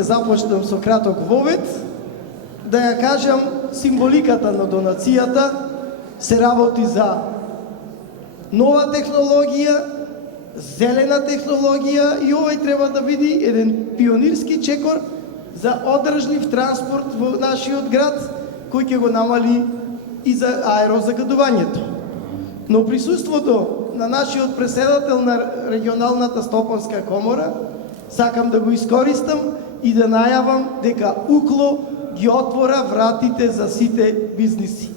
ќе започнем со краток вовед, да ја кажам символиката на донацијата. Се работи за нова технологија, зелена технологија и овој треба да биде еден пионирски чекор за одржлив транспорт во нашиот град, кој ќе го намали и за аерозагадувањето. Но присуството на нашиот преседател на регионалната стопанска комора, сакам да го искористам и да најавам дека УКЛО ги отвора вратите за сите бизниси.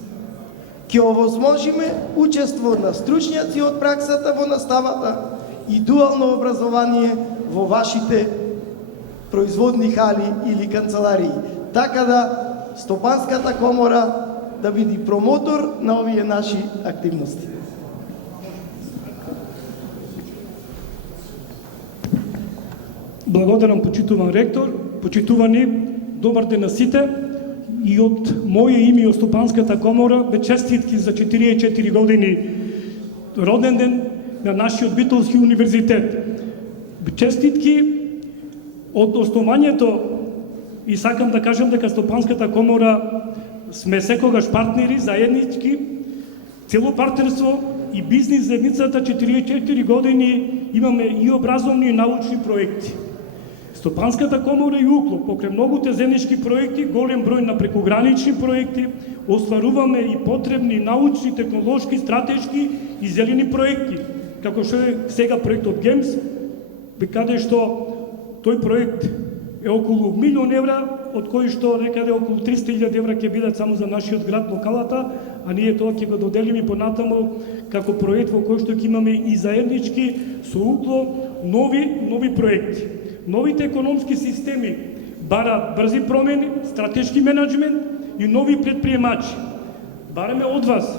Ќе овозможиме учество на стручњаци од праксата во наставата и дуално образование во вашите производни хали или канцеларии, така да Стопанската комора да биде промотор на овие наши активности. Благодарам, почитуван ректор, почитувани, добар ден на сите и од моје име и од Стопанската комора бе честитки за 44 години роден ден на нашиот Битолски универзитет. Честитки од основањето и сакам да кажам дека Стопанската комора сме секогаш партнери, заеднички, цело партнерство и бизнис заедницата 44 години имаме и образовни и научни проекти. Стопанската комора и УКЛО, покрај многуте заеднички проекти, голем број на прекогранични проекти, остваруваме и потребни научни, технолошки, стратешки и зелени проекти, како што е сега проектот ГЕМС, каде што тој проект е околу 1 милион евра, од кои што некаде околу 300.000 евра ќе бидат само за нашиот град, локалата, а ние тоа ќе го доделиме понатаму како проект во кој што ќе имаме и заеднички со УКЛО нови проекти. Новите економски системи бараат брзи промени, стратешки менеджмент и нови предприемачи. Бараме од вас,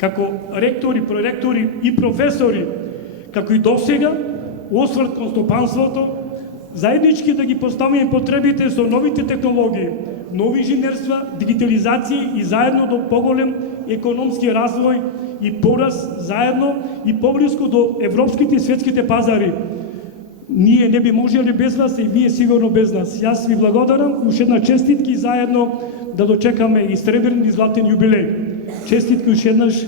како ректори, проректори и професори, како и досега, осврт кон стопанството, заеднички да ги поставиме потребите со новите технологии, нови инженерства, дигитализација и заедно до поголем економски развој и пораст заедно и поблиску до европските и светските пазари. Ние не би можели без вас и вие сигурно без нас. Јас ви благодарам, уште една честитки заедно да дочекаме и сребрен и златен јубилеј. Честитки уште еднаш